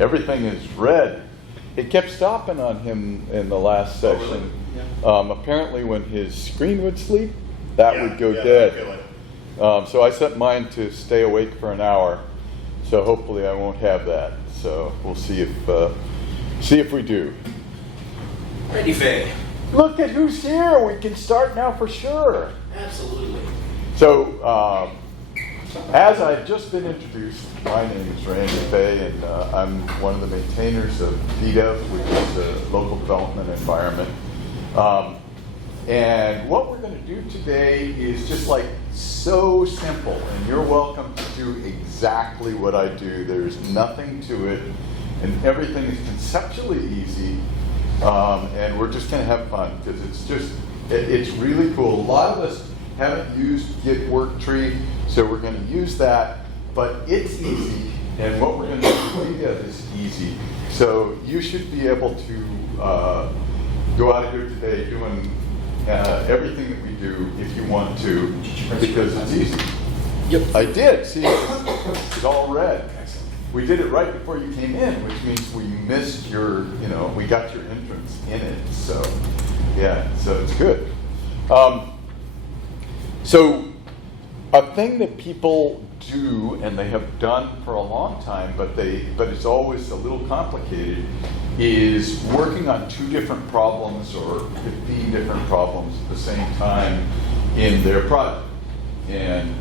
everything is red. It kept stopping on him in the last session. Really? Yeah. Apparently when his screen would sleep, that would go dead. So I set mine to stay awake for an hour. So hopefully I won't have that. So we'll see if we do. Ready, Faye. Look at who's here. We can start now for sure. Absolutely. So, as I've just been introduced, my name is Randy Fay, and I'm one of the maintainers of DDEV, which is a local development environment. And what we're going to do today is just like so simple, and you're welcome to do exactly what I do. There's nothing to it, and everything is conceptually easy. And we're just going to have fun because it's really cool. A lot of us haven't used Git worktree, so we're going to use that. But it's easy, and what we're going to do with is easy. So you should be able to go out of here today doing everything that we do if you want to, because it's easy. Yep. I did. See, it's all red. We did it right before you came in, which means we missed your, we got your entrance in it. So, yeah, so it's good. So, a thing that people do, and they have done for a long time, but it's always a little complicated, is working on 2 different problems or 15 different problems at the same time in their project. And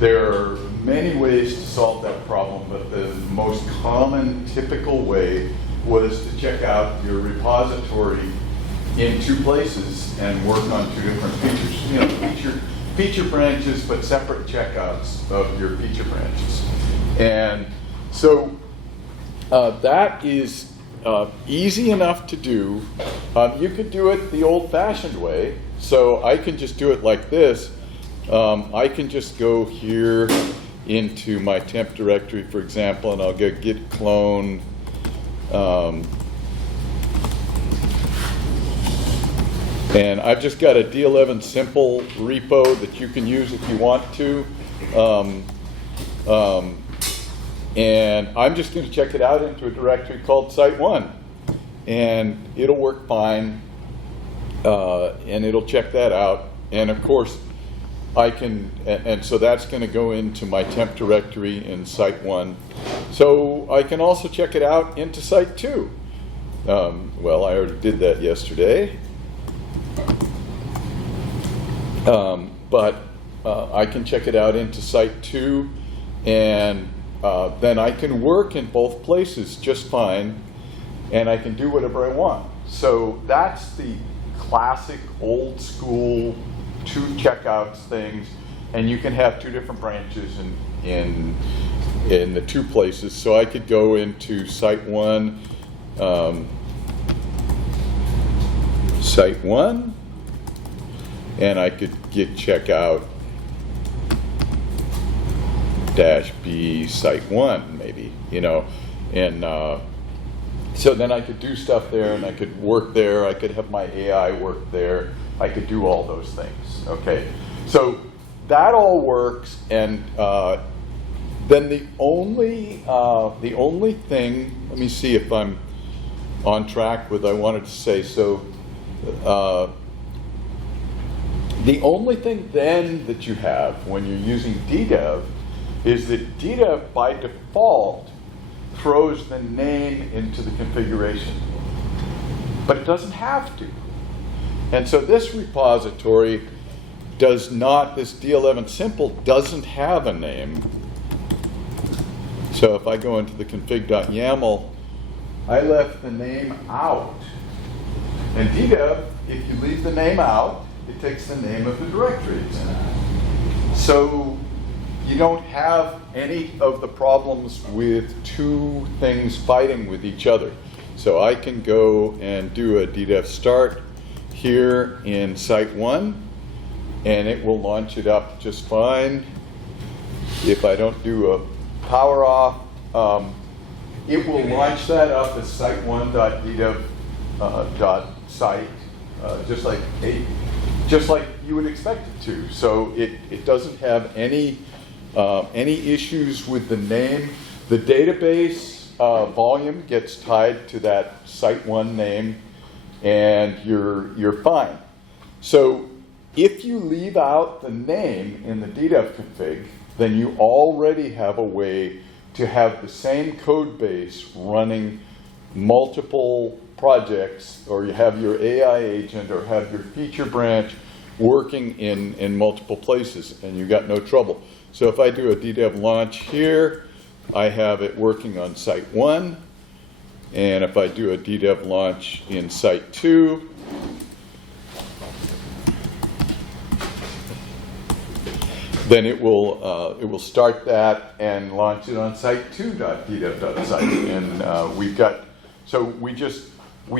there are many ways to solve that problem, but the most common, typical way was to check out your repository in 2 places and work on 2 different features. Feature branches, but separate checkouts of your feature branches. And so that is easy enough to do. You could do it the old-fashioned way. So I can just do it like this. I can just go here into my temp directory, for example, and I'll go git clone. And I've just got a D11 simple repo that you can use if you want to. And I'm just going to check it out into a directory called Site1. And it'll work fine. And it'll check that out. And of course, I can, and so that's going to go into my temp directory in Site1. So I can also check it out into Site2. Well, I already did that yesterday. But I can check it out into Site2, and then I can work in both places just fine, and I can do whatever I want. So that's the classic old school 2 checkouts things, and you can have 2 different branches in the 2 places. So I could go into Site1, Site1, and I could git checkout -b Site1 maybe, and so then I could do stuff there, and I could work there. I could have my AI work there. I could do all those things. Okay, so that all works, and then the only thing. Let me see if I'm on track with. I wanted to say so. The only thing then that you have when you're using DDEV is that DDEV by default throws the name into the configuration, but it doesn't have to. And so this repository does not, this D11 simple doesn't have a name. So if I go into the config.yaml, I left the name out. And DDEV, if you leave the name out, it takes the name of the directory it's in. So you don't have any of the problems with 2 things fighting with each other. So I can go and do a DDEV start here in Site1, and it will launch it up just fine. If I don't do a power off, it will launch that up as site1.ddev.site, just like you would expect it to. So it doesn't have any issues with the name. The database volume gets tied to that site1 name, and you're fine. So if you leave out the name in the DDEV config, then you already have a way to have the same code base running multiple projects, or you have your AI agent or have your feature branch working in multiple places, and you got no trouble. So if I do a DDEV launch here, I have it working on site 1, and if I do a DDEV launch in site 2, then it will start that and launch it on site2.ddev.site. And we've got, so we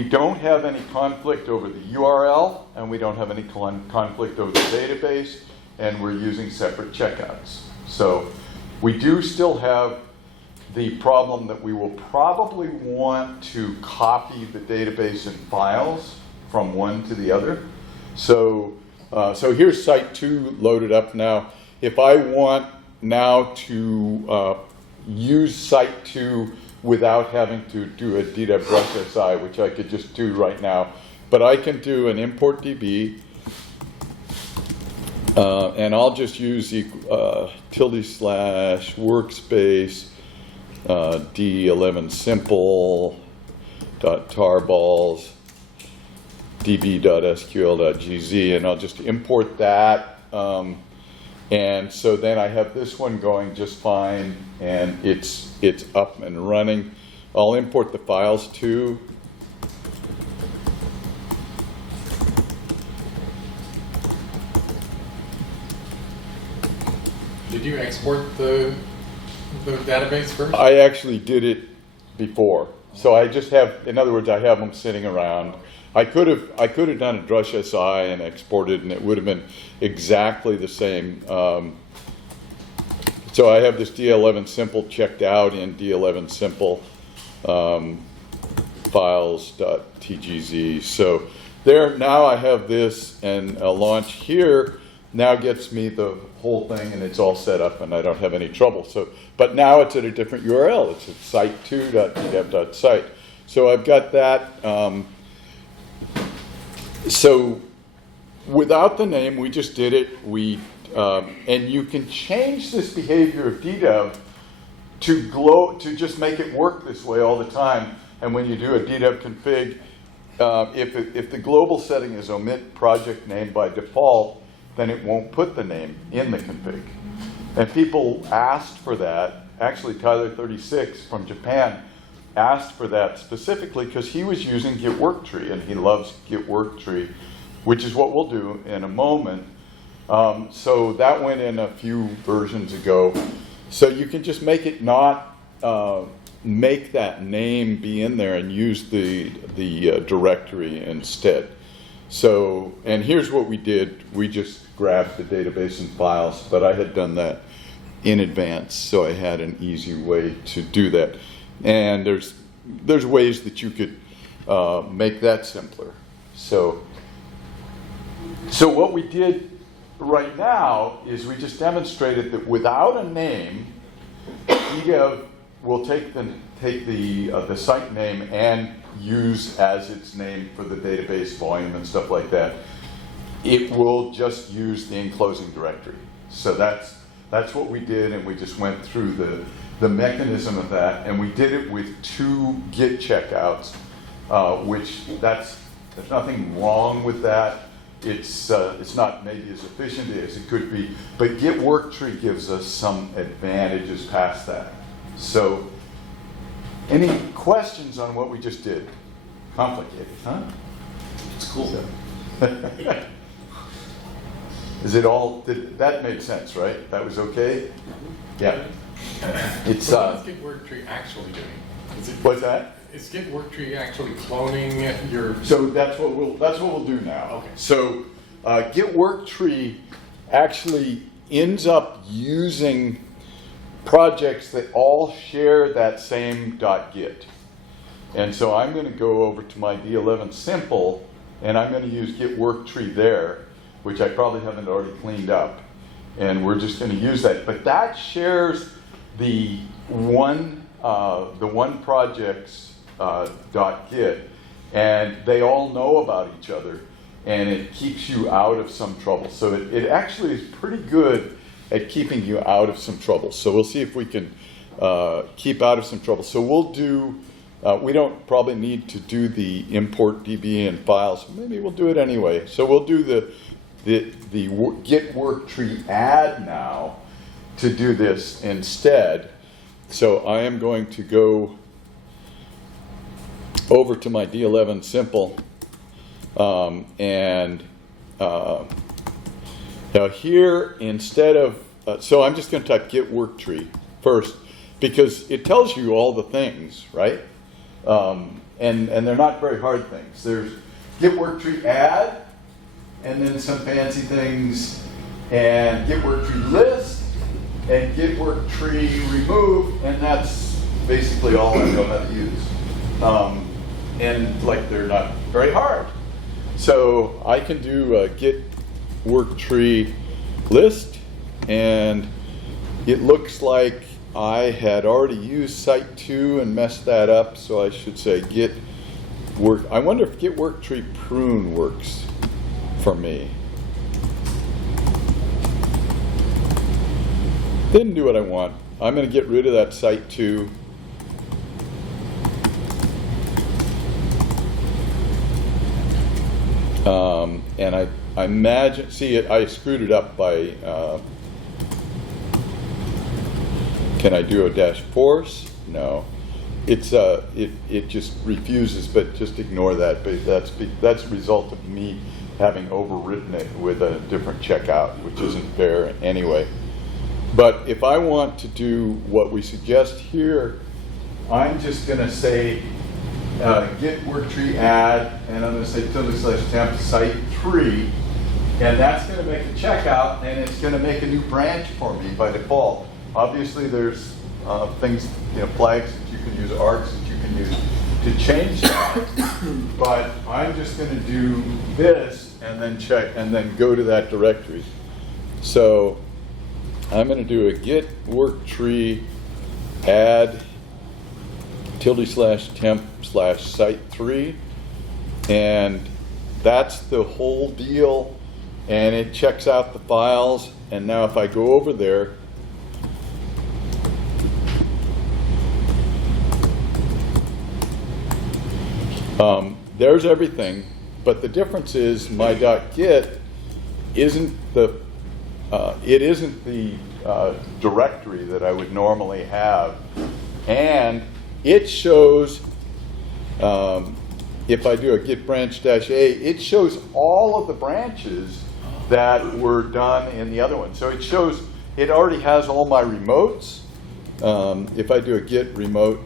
don't have any conflict over the URL, and we don't have any conflict over the database, and we're using separate checkouts. So we do still have the problem that we will probably want to copy the database and files from one to the other. So here's site 2 loaded up now. If I want now to use site 2 without having to do a DDEV brush SI, which I could just do right now, but I can do an import DB, and I'll just use /workspace D11 simple .tarballs db.sql.gz, and I'll just import that. And so then I have this one going just fine, and it's up and running. I'll import the files too. Did you export the database first? I actually did it before. So I just have, in other words, I have them sitting around. I could have done a drush SI and exported, and it would have been exactly the same. So I have this D11 simple checked out in D11 simple files.tgz. So there, now I have this, and a launch here now gets me the whole thing, and it's all set up, and I don't have any trouble. So, but now it's at a different URL. It's at site2.ddev.site. So I've got that. So without the name, we just did it. And you can change this behavior of DDEV to just make it work this way all the time. And when you do a DDEV config, if the global setting is omit project name by default, then it won't put the name in the config. And people asked for that. Actually, Tyler36 from Japan asked for that specifically because he was using Git worktree, and he loves Git worktree, which is what we'll do in a moment. So that went in a few versions ago. So you can just make it not make that name be in there and use the directory instead. So, and here's what we did. We just grabbed the database and files, but I had done that in advance, so I had an easy way to do that. And there's ways that you could make that simpler. So what we did right now is we just demonstrated that without a name, DDEV will take the site name and use as its name for the database volume and stuff like that. It will just use the enclosing directory. So that's what we did, and we just went through the mechanism of that, and we did it with 2 Git checkouts, which there's nothing wrong with that. It's not maybe as efficient as it could be, but Git worktree gives us some advantages past that. So, any questions on what we just did? Complicated, huh? It's cool. Is it all? Did that make sense, right? That was okay? Yeah. It's what is Git worktree actually doing? What's that? Is Git worktree actually cloning your? So that's what we'll do now. Okay. So Git worktree actually ends up using projects that all share that same .git. And so I'm going to go over to my D11 simple, and I'm going to use Git worktree there, which I probably haven't already cleaned up. And we're just going to use that. But that shares the one the one projects .git, and they all know about each other, and it keeps you out of some trouble. So it actually is pretty good at keeping you out of some trouble. So we'll see if we can keep out of some trouble. So we'll do, we don't probably need to do the import DB and files. Maybe we'll do it anyway. So we'll do the git worktree add now to do this instead. So I am going to go over to my D11 simple, and now here, instead of, so I'm just going to type git worktree first, because it tells you all the things, right? And they're not very hard things. There's git worktree add, and then some fancy things, and git worktree list, and git worktree remove, and that's basically all I know how to use. And like, they're not very hard. So I can do git worktree list, and it looks like I had already used site 2 and messed that up, so I should say git work. I wonder if git worktree prune works for me. Didn't do what I want. I'm going to get rid of that site 2. And I imagine, see, I screwed it up by, can I do a dash force? No. It's, it just refuses, but just ignore that. But that's a result of me having overwritten it with a different checkout, which isn't fair anyway. But if I want to do what we suggest here, I'm just going to say git worktree add, and I'm going to say /temp site 3, and that's going to make a checkout, and it's going to make a new branch for me by default. Obviously, there's things, flags that you can use, arcs that you can use to change that. But I'm just going to do this and then check, and then go to that directory. So I'm going to do a git worktree add /temp/site3, and that's the whole deal, and it checks out the files. And now if I go over there, there's everything, but the difference is my .git isn't the directory that I would normally have, and it shows, if I do a git branch -a, it shows all of the branches that were done in the other one. So it shows, it already has all my remotes. If I do a git remote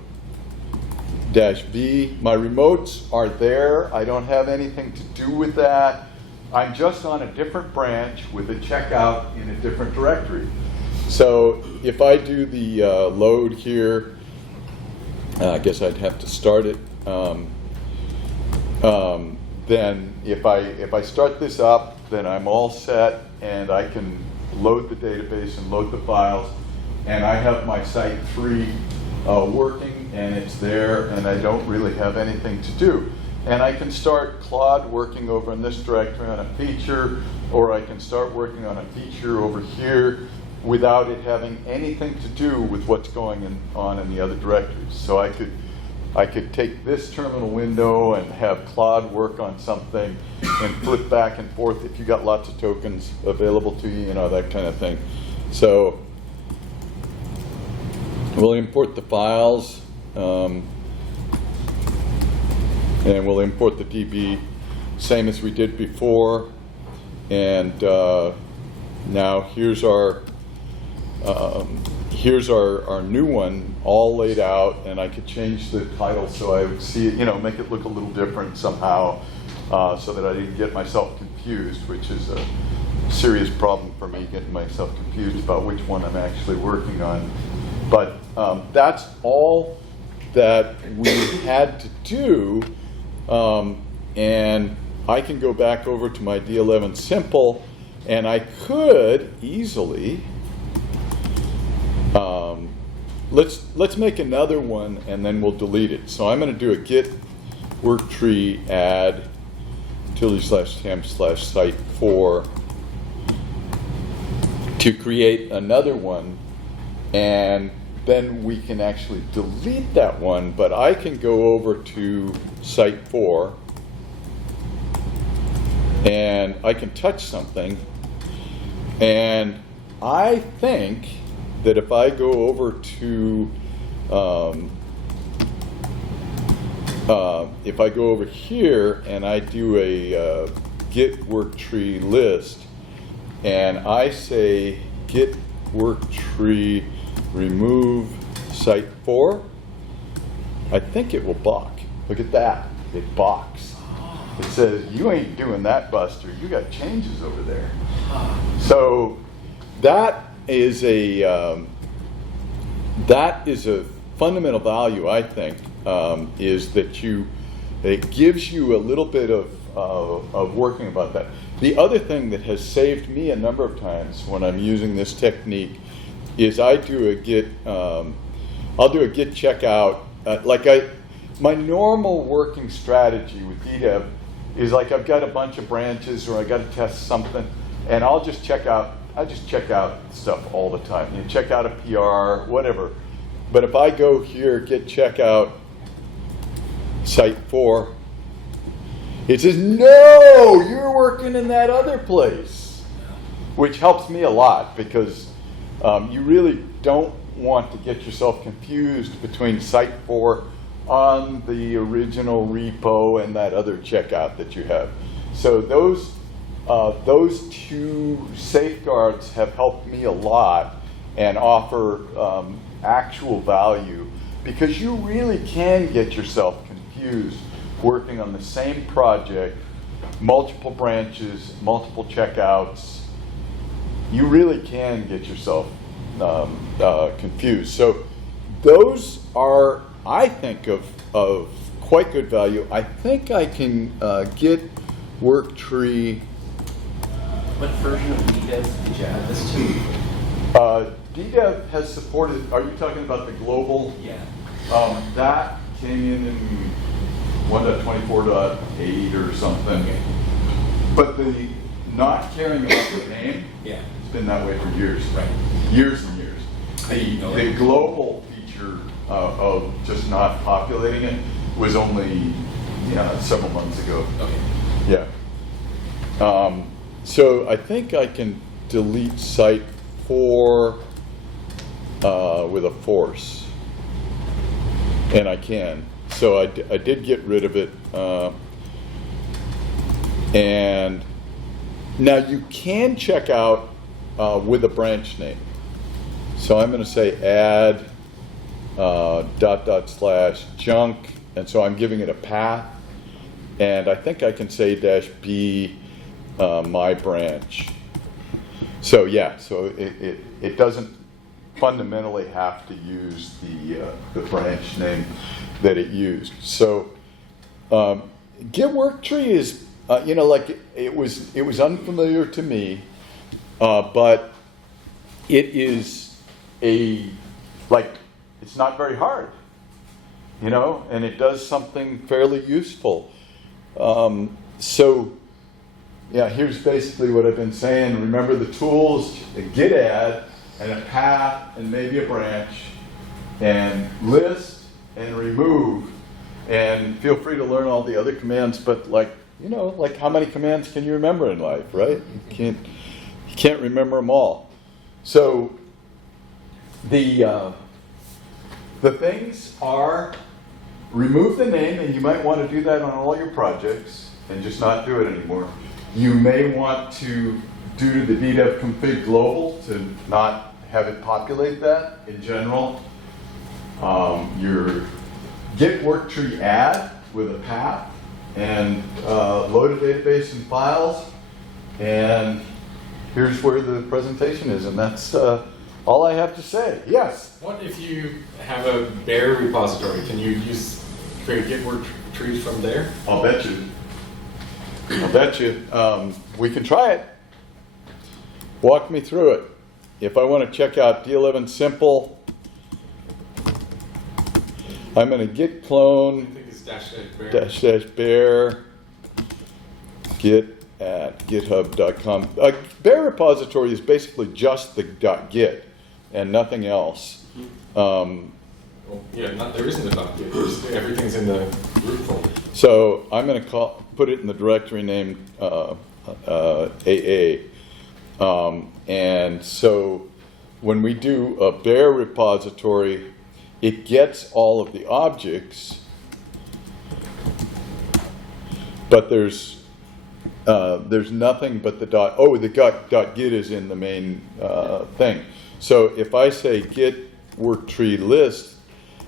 -v, my remotes are there. I don't have anything to do with that. I'm just on a different branch with a checkout in a different directory. So if I do the load here, I guess I'd have to start it. Then if I start this up, then I'm all set, and I can load the database and load the files, and I have my site 3 working, and it's there, and I don't really have anything to do. And I can start Claude working over in this directory on a feature, or I can start working on a feature over here without it having anything to do with what's going on in the other directories. So I could take this terminal window and have Claude work on something and flip back and forth if you got lots of tokens available to you, that kind of thing. So we'll import the files, and we'll import the DB same as we did before. And now here's our new one all laid out, and I could change the title so I would see it, make it look a little different somehow, so that I didn't get myself confused, which is a serious problem for me, getting myself confused about which one I'm actually working on. But that's all that we had to do, and I can go back over to my D11 simple, and I could easily let's make another one and then we'll delete it. So I'm going to do a git worktree add utility/temp/site4 to create another one, and then we can actually delete that one, but I can go over to site 4 and I can touch something, and I think that if I go over to if I go over here and I do a git worktree list and I say git worktree remove site 4, I think it will balk. Look at that, it balks. It says, you ain't doing that, Buster, you got changes over there. So that is a fundamental value, I think, is that it gives you a little bit of working about that. The other thing that has saved me a number of times when I'm using this technique is I do a git, I'll do a git checkout. My normal working strategy with DDEV is like I've got a bunch of branches or I got to test something, and I'll just check out. I just check out stuff all the time. You check out a PR, whatever. But if I go here, git checkout site 4, it says, no, you're working in that other place, which helps me a lot because you really don't want to get yourself confused between site 4 on the original repo and that other checkout that you have. So those two safeguards have helped me a lot and offer actual value, because you really can get yourself confused working on the same project, multiple branches, multiple checkouts. You really can get yourself confused. So those are, I think, of quite good value. I think I can get worktree. What version of DDEV did you add this to? DDEV has supported, are you talking about the global? Yeah. That came in 1.24.8 or something. Okay. But the not caring about the name, Yeah. it's been that way for years. Right. Years and years. The that. global feature of just not populating it was only several months ago. Okay. Yeah. So I think I can delete site 4 with a force, and I can. So I did get rid of it, and now you can check out with a branch name. So I'm going to say add .. /junk, and so I'm giving it a path, and I think I can say -b my branch. So yeah, so it doesn't fundamentally have to use the branch name that it used. So git worktree is it was unfamiliar to me, but it is it's not very hard, and it does something fairly useful. So yeah, here's basically what I've been saying. Remember the tools: a git add, and a path, and maybe a branch, and list, and remove. And feel free to learn all the other commands, but how many commands can you remember in life, right? You can't remember them all. So the things are: remove the name, and you might want to do that on all your projects and just not do it anymore. You may want to do the DDEV config global to not have it populate that in general. Your git worktree add with a path, and load a database and files, and here's where the presentation is, and that's all I have to say. Yes? What if you have a bare repository? Can you create git worktrees from there? I'll bet you. We can try it. Walk me through it. If I want to check out D11 simple, I'm going to git I clone think it's --bear. --bear git at github.com. Bear repository is basically just the .git and nothing else. Well, yeah, there isn't a .git. Everything's in the root folder. So I'm going to put it in the directory named AA. And so when we do a bear repository, it gets all of the objects, but there's nothing but the .git is in the main thing. So if I say git worktree list,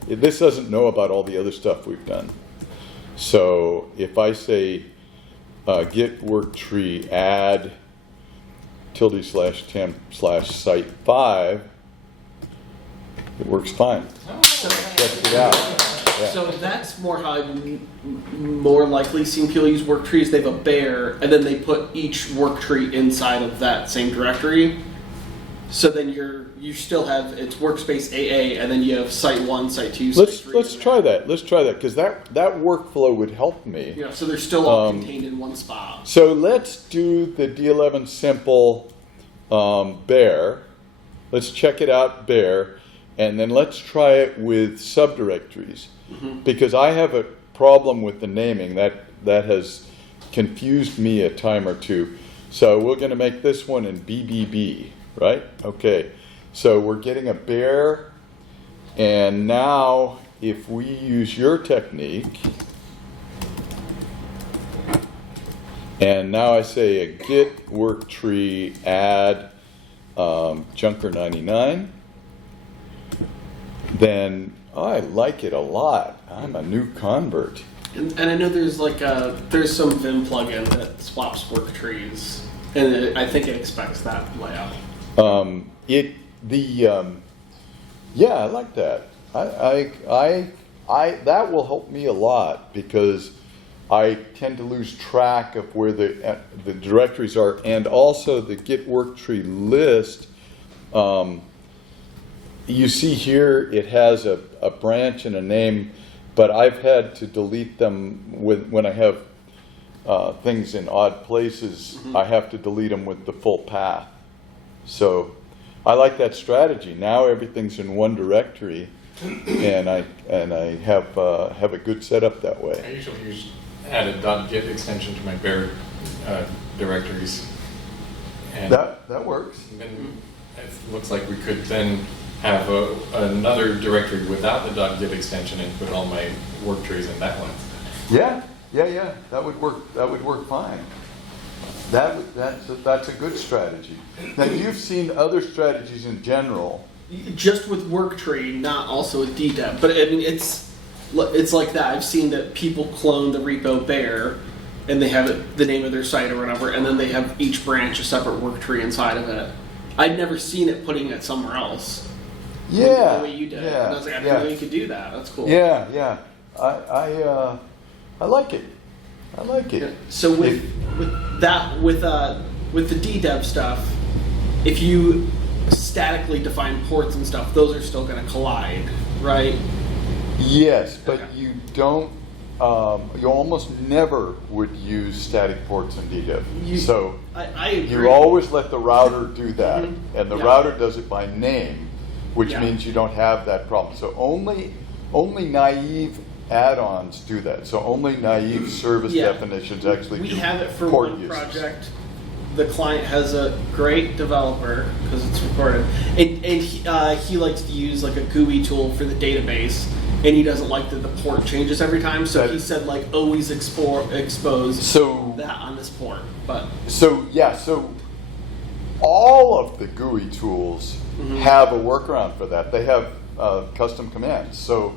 this doesn't know about all the other stuff we've done. So if I say git worktree add ~temp/site5, it works fine. Check it out. Yeah. So that's more how I've more likely seen people use worktrees. They have a bear, and then they put each worktree inside of that same directory. So then you still have it's workspace AA, and then you have site 1, site 2, site 3. Let's try that. Let's try that because that workflow would help me. Yeah, so they're still all contained in one spot. So let's do the D11 simple bear. Let's check it out bear, and then let's try it with subdirectories because I have a problem with the naming that has confused me a time or two. So we're going to make this one in BBB, right? Okay. So we're getting a bear, and now if we use your technique, and now I say a git worktree add junker99, then I like it a lot. I'm a new convert. And I know there's there's some Vim plugin that swaps worktrees, and I think it expects that layout. Yeah, I like that. I that will help me a lot because I tend to lose track of where the directories are, and also the git worktree list. You see here it has a branch and a name, but I've had to delete them when I have things in odd places. I have to delete them with the full path. So I like that strategy. Now everything's in one directory, and I have a good setup that I way. usually add a .git extension to my bear directories. And That works. then it looks like we could then have another directory without the .git extension and put all my work trees in that one. Yeah. That would work. That would work fine. That's a good strategy. Now you've seen other strategies in general. Just with worktree, not also with DDEV. But I mean, it's like that. I've seen that people clone the repo bear, and they have the name of their site or whatever, and then they have each branch a separate worktree inside of it. I'd never seen it putting it somewhere else. Yeah. The way you did it. Yeah. And I was like, I didn't know you could do that. That's cool. Yeah. I like it. I like it. Yeah. So with the DDEV stuff, if you statically define ports and stuff, those are still going to collide, right? Yes, but Okay. you don't. You almost never would use static ports in DDEV. So I agree. you always let the router do that, and the Yeah. router does it by name, which Yeah. means you don't have that problem. So only naive add-ons do that. So only naive service Yeah. definitions actually We do have it for port one uses. project. The client has a great developer because it's recorded, and he likes to use like a GUI tool for the database, and he doesn't like that the port changes every time. So he said like always expose So that on this port. But So all of the GUI tools have a workaround for that. They have custom commands. So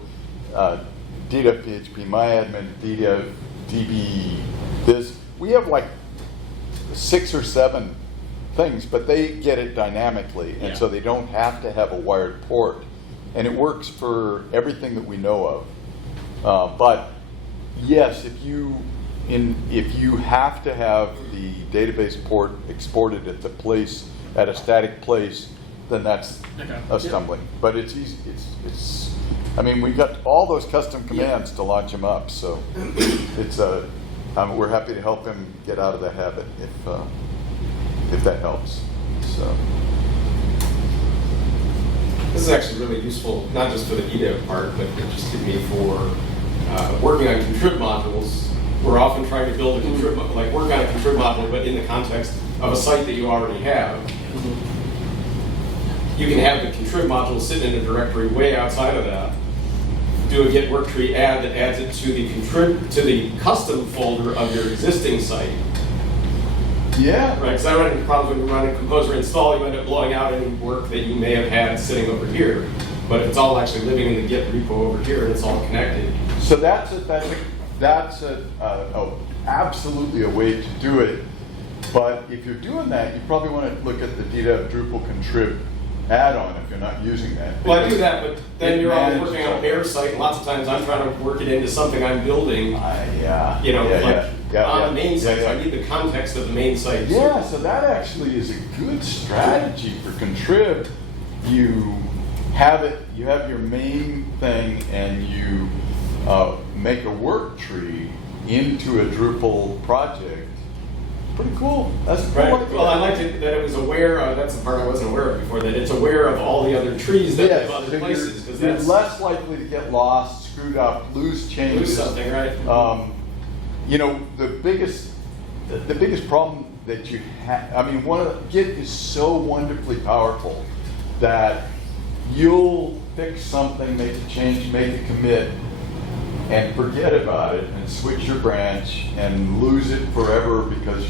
DDEV PHP myadmin, DDEV DB this. We have like 6 or 7 things, but they get it dynamically, and so they don't have to have a wired port, and it works for everything that we know of. But yes, if you have to have the database port exported at a static place, then that's Okay. a stumbling. But it's easy. I mean, we got all those custom commands to launch him up, so it's we're happy to help him get out of that habit if that helps. So This is actually really useful, not just for the DDEV part, but interested me for working on Contrib modules. We're often trying to build a Contrib, work on a Contrib module, but in the context of a site that you already have. You can have the Contrib module sit in a directory way outside of that. Do a git worktree add that adds it to the the custom folder of your existing site. yeah, Right, because I run into problems when you run a composer install, you end up blowing out any work that you may have had sitting over here. But if it's all actually living in the Git repo over here and it's all connected. so that's absolutely a way to do it. But if you're doing that, you probably want to look at the DDEV Drupal Contrib add-on if you're not using that. Well, I do that, but then It you're always manages working on a all- bare site, and lots of times I'm trying to work it into something I'm building, Yeah. you know, yeah, on the main site. yeah, So I need the context of the main site. Yeah, so that actually is a good strategy for Contrib. You have your main thing, and you make a work tree into a Drupal project. Pretty cool. That's a cool Right. idea. Well, I liked it that it was aware of, that's the part I wasn't aware of before, that it's aware of all the other trees that Yes, live other so places, because you're that's less likely to get lost, screwed up, lose changes. lose something, right? You know, the biggest problem that you have, I mean, Git is so wonderfully powerful that you'll fix something, make a change, make a commit, and forget about it and switch your branch and lose it forever because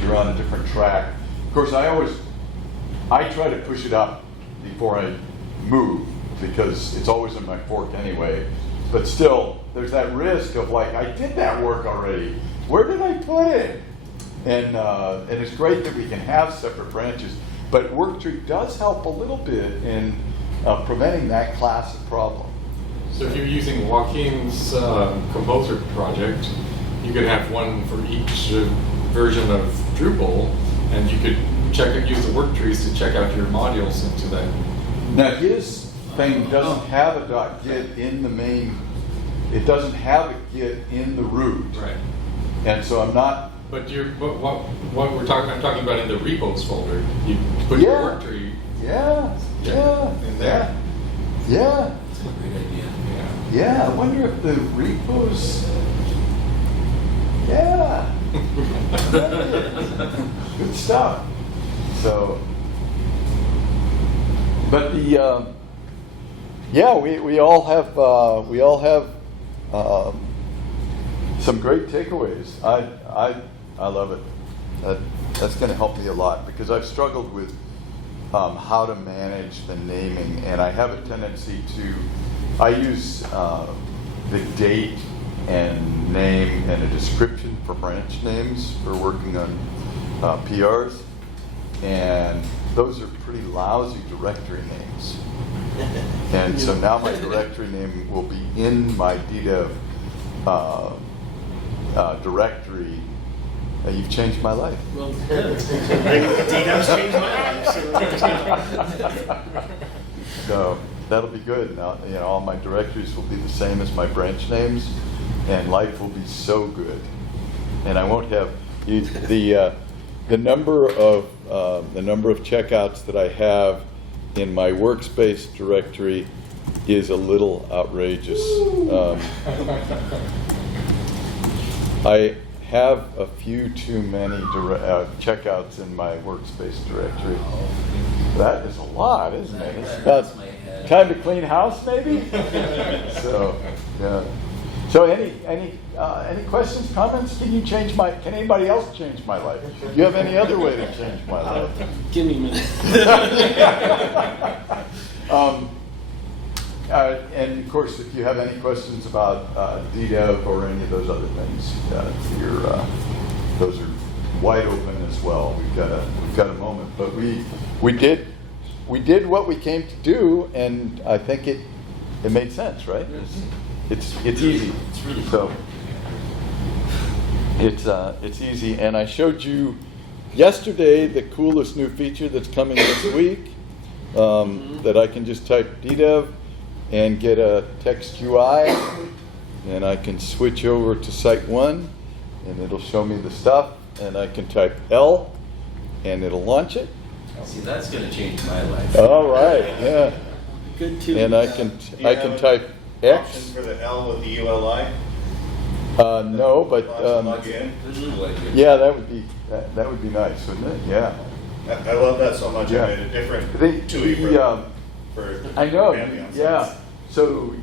you're on a different track. Of course, I try to push it up before I move because it's always in my fork anyway. But still, there's that risk of I did that work already. Where did I put it? And it's great that we can have separate branches, but worktree does help a little bit in preventing that class of problem. So if you're using Joaquin's Composer project, you could have one for each version of Drupal, and you could use the work trees to check out your modules into that. Now his thing doesn't have a .git in the main. It doesn't have a git in the root, Right. and so I'm not. But what I'm talking about in the repos folder. You put your Yeah. work tree. Yeah. In there. Yeah. That's a great idea. Yeah. I wonder if the repos. Yeah. Good stuff. So, but we all have some great takeaways. I love it. That's going to help me a lot because I've struggled with how to manage the naming, and I have a tendency I use the date and name and a description for branch names for working on PRs, and those are pretty lousy directory names. And so now my directory name will be in my DDEV directory. You've changed my life. Well, DDEV's changed my life. So that'll be good. Now, all my directories will be the same as my branch names, and life will be so good. And I won't have the number of checkouts that I have in my workspace directory is a little outrageous. I have a few too many checkouts in my workspace directory. That is a lot, isn't it? It's about time to clean house, maybe. So, yeah. So, any questions, comments? Can anybody else change my life? Do you have any other way to change my life? Give me a minute. And of course, if you have any questions about DDEV or any of those other things, those are wide open as well. We've got a moment, but we did what we came to do, and I think it made sense, right? It's easy. It's really so. It's easy, and I showed you yesterday the coolest new feature that's coming this week. That I can just type DDEV, and get a text UI, and I can switch over to site 1, and it'll show me the stuff, and I can type L, and it'll launch it. See, that's going to change my life. All right, yeah. Good too. And I can type X. Option for the L with the ULI? No, but Plug in. yeah, that would be nice, wouldn't it? Yeah. I love that so much. Yeah. I made a different The- TUI the, for I know. ambience. Yeah. So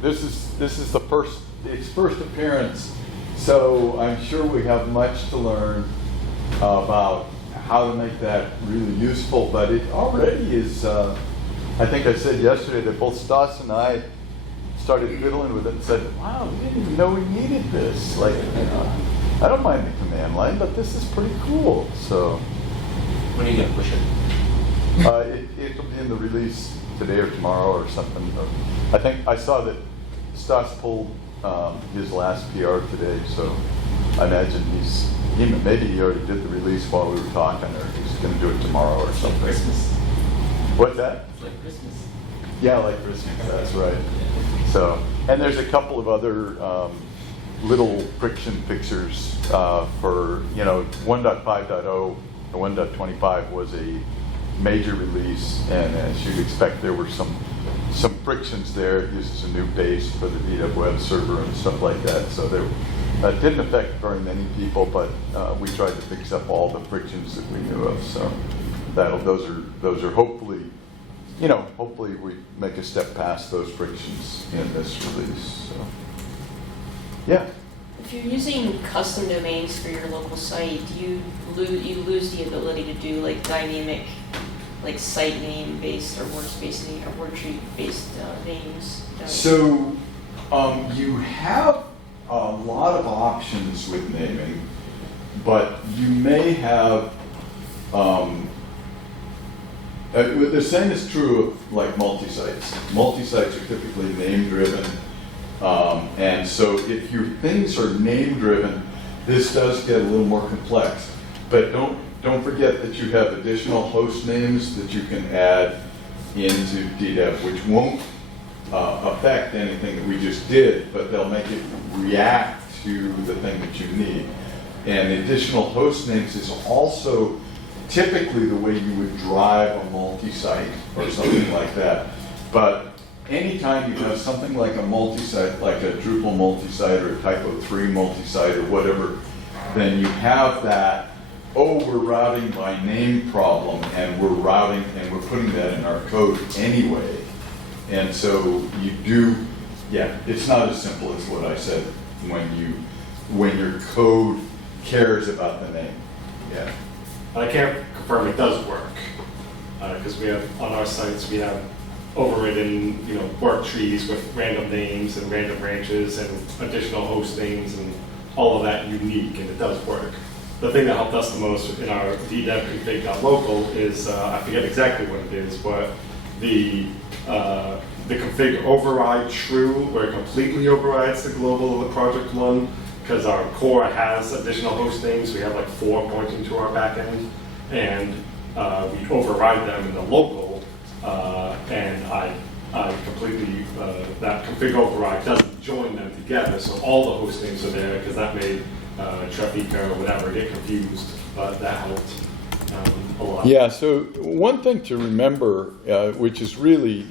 this is the first appearance. So I'm sure we have much to learn about how to make that really useful. But it already is. I think I said yesterday that both Stas and I started fiddling with it and said, "Wow, we didn't even know we needed this." Like, I don't mind the command line, but this is pretty cool. So. When are you going to push it? It'll be in the release today or tomorrow or something. I think I saw that Stas pulled his last PR today, so I imagine maybe he already did the release while we were talking, or he's going to do it tomorrow or It's like something. Christmas. What's that? It's like Christmas. Yeah, like Christmas. That's right. So, and there's a couple of other little friction fixers for 1.5.0. The 1.25 was a major release, and as you'd expect, there were some frictions there. It uses a new base for the DDEV web server and stuff like that. So that didn't affect very many people, but we tried to fix up all the frictions that we knew of. So those are hopefully, hopefully we make a step past those frictions in this release. So, yeah. If you're using custom domains for your local site, you lose the ability to do like dynamic, like site name based or workspace name or worktree based names. So you have a lot of options with naming, but you may have. The same is true of like multi-sites. Multi-sites are typically name-driven. And so if your things are name-driven, this does get a little more complex. But don't forget that you have additional host names that you can add into DDEV, which won't affect anything that we just did, but they'll make it react to the thing that you need. And additional host names is also typically the way you would drive a multi-site or something like that. But anytime you have something like a multi-site, like a Drupal multi-site or a Typo 3 multi-site or whatever, then you have that, we're routing by name problem, and we're putting that in our code anyway. And so you do, it's not as simple as what I said when your code cares about the name. Yeah. I can't confirm it does work, because we have, on our sites, we have overridden, work trees with random names and random branches and additional host names and all of that unique, and it does work. The thing that helped us the most in our DDEV config.local is, I forget exactly what it is, but the config override true, where it completely overrides the global of the project one, because our core has additional host names. We have like 4 pointing to our backend, and we override them in the local, and I completely, that config override doesn't join them together, so all the host names are there, because that made Traffica or whatever get confused, but that helped a lot. Yeah, so one thing to remember, which is really,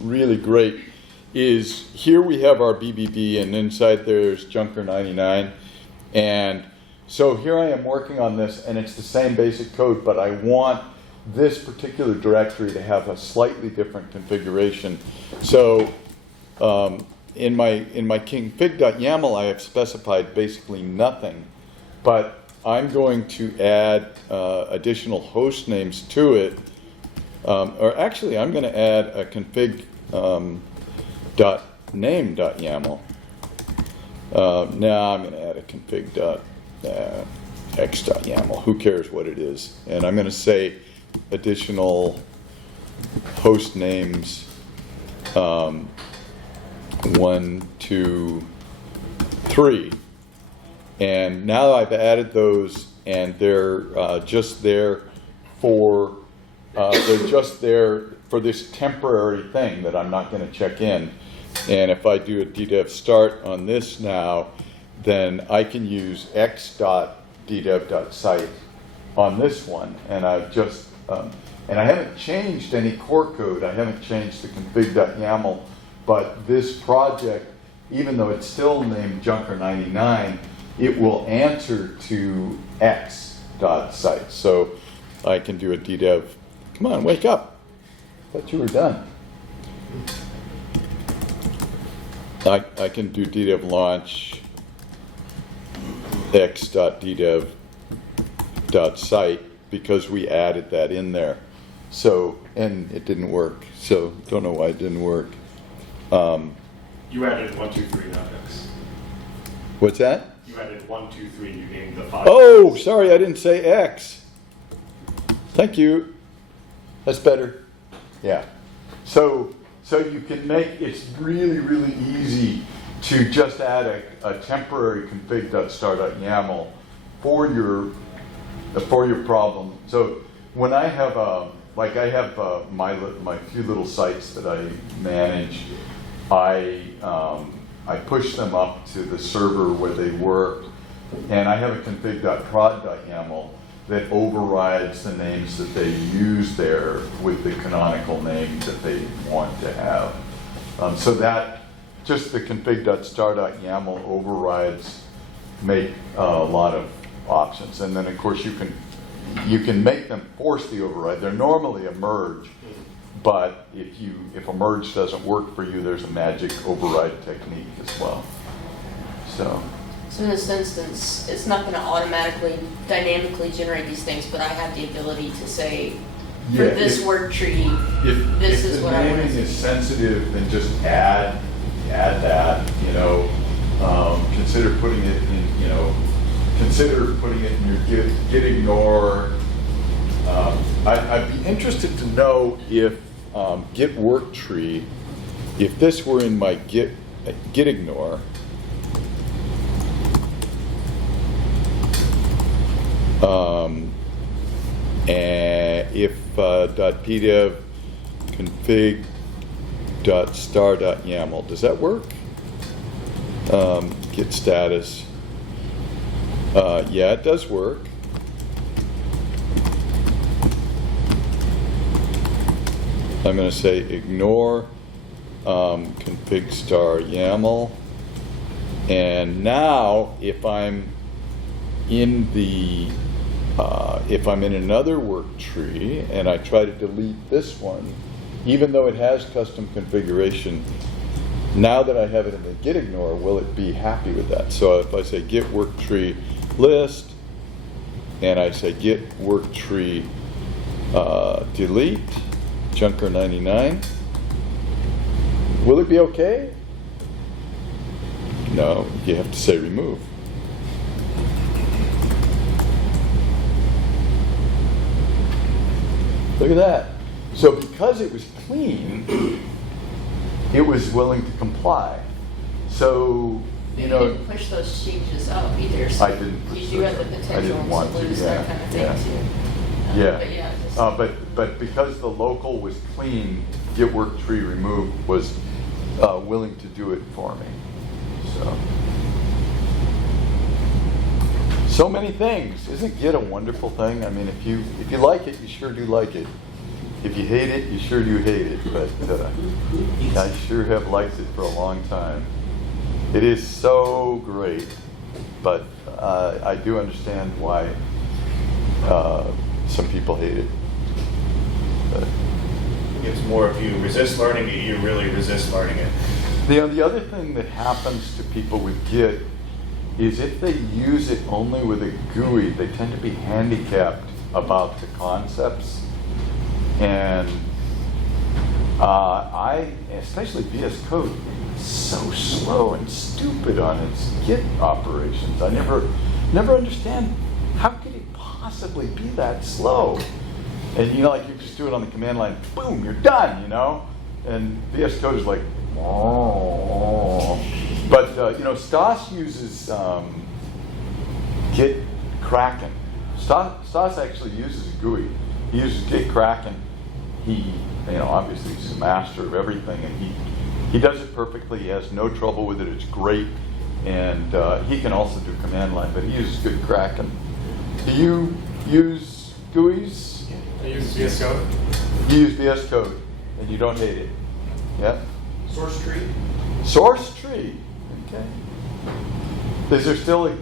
really great, is here we have our BBB, and inside there's Junker 99. And so here I am working on this, and it's the same basic code, but I want this particular directory to have a slightly different configuration. So in my config.yaml, I have specified basically nothing, but I'm going to add additional host names to it. Or actually, I'm going to add a config .name.yaml. Now I'm going to add a config.x.yaml. Who cares what it is? And I'm going to say additional host names 1, 2, 3. And now I've added those, and they're just there for they're just there for this temporary thing that I'm not going to check in. And if I do a DDEV start on this now, then I can use x.ddev.site on this one, and I've just and I haven't changed any core code. I haven't changed the config.yaml, but this project, even though it's still named Junker99, it will answer to x.site. So I can do a DDEV. Come on, wake up. Thought you were done. I can do DDEV launch x.ddev.site because we added that in there. So, and it didn't work. So don't know why it didn't work. You added 123.x. What's that? You added 123. You named the file. Oh, sorry, I didn't say X. Thank you. That's better. Yeah. So you can make, it's really, really easy to just add a temporary config.star.yaml for your problem. So when I have my few little sites that I manage, I push them up to the server where they work, and I have a config.prod.yaml that overrides the names that they use there with the canonical name that they want to have. So that, just the config.star.yaml overrides make a lot of options. And then of course you can make them force the override. They're normally a merge, but if a merge doesn't work for you, there's a magic override technique as well. So in this instance, it's not going to automatically, dynamically generate these things, but I have the ability to say, for yeah, this work tree, this is what I want to If the see. naming is sensitive, then just add that, consider putting it in, consider putting it in your git ignore. I'd be interested to know if git worktree, if this were in my git ignore, and if .pdev config.star.yaml, does that work? Git status. Yeah, it does work. I'm going to say ignore config star YAML. And now, if I'm in the if I'm in another work tree and I try to delete this one, even though it has custom configuration, now that I have it in the git ignore, will it be happy with that? So if I say git worktree list and I say git worktree delete Junker99, will it be okay? No, you have to say remove. Look at that. So because it was clean, it was willing to comply. So, You didn't push those changes up either, so I didn't push you do have the those up. I potential didn't want to to, lose yeah, that kind of thing yeah. too. Yeah. But yeah, just, But because the local was clean, git worktree remove was willing to do it for me. So many things. Isn't Git a wonderful thing? I mean, if you like it, you sure do like it. If you hate it, you sure do hate it. But I sure have liked it for a long time. It is so great, but I do understand why some people hate it. But It's more if you resist learning it, you really resist learning it. the other thing that happens to people with Git is if they use it only with a GUI, they tend to be handicapped about the concepts. And especially VS Code, is so slow and stupid on its Git operations. I never understand, how could it possibly be that slow? And you just do it on the command line, boom, you're done, And VS Code is like, oh. But Stas uses Git Kraken. Stas actually uses a GUI. He uses Git Kraken. He obviously he's a master of everything, and he does it perfectly. He has no trouble with it. It's great, and he can also do command line, but he uses good Kraken. Do you use GUIs? I use VS Code. You use VS Code, and you don't hate it. Yeah. Source tree? Source tree. Okay. Is there still a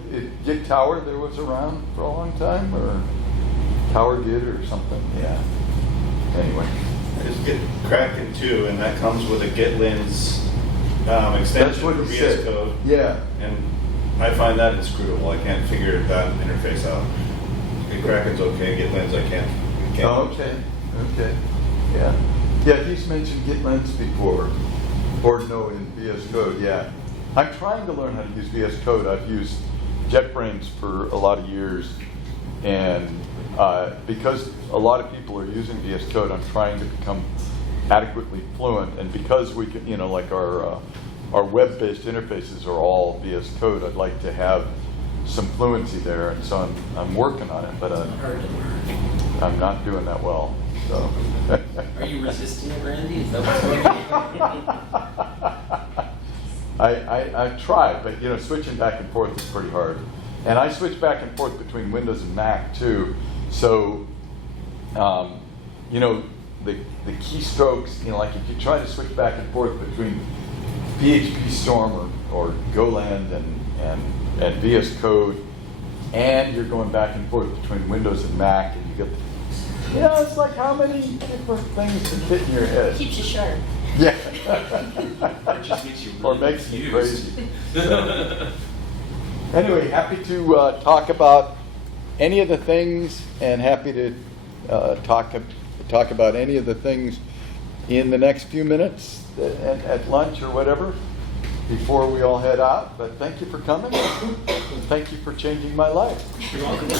Git Tower that was around for a long time, or Tower Git or something? Yeah. Anyway. I just get Kraken too, and that comes with a GitLins That's extension what for he VS said. Code. Yeah. And I find that inscrutable. I can't figure that interface out. Kraken's okay, GitLins I can't. Oh, okay. Okay. Yeah. Yeah, he's mentioned GitLens before. Or no, in VS Code, yeah. I'm trying to learn how to use VS Code. I've used JetBrains for a lot of years. And because a lot of people are using VS Code, I'm trying to become adequately fluent. And because we can, like our web-based interfaces are all VS Code, I'd like to have some fluency there. And so I'm working on it, but Hard to learn. I'm not doing that well. So. Are you resisting it, Randy? Is that what's going on? I tried, but switching back and forth is pretty hard. And I switch back and forth between Windows and Mac too. So, the keystrokes, like if you try to switch back and forth between PHP Storm or Goland and VS Code, and you're going back and forth between Windows and Mac, and you get, it's like how many different things can fit in your head. Keeps you sharp. Yeah. It just makes you Or really makes you confused. crazy. So, anyway, happy to talk about any of the things, and happy to talk about any of the things in the next few minutes at lunch or whatever before we all head out. But thank you for coming. And thank you for changing my life. You're welcome.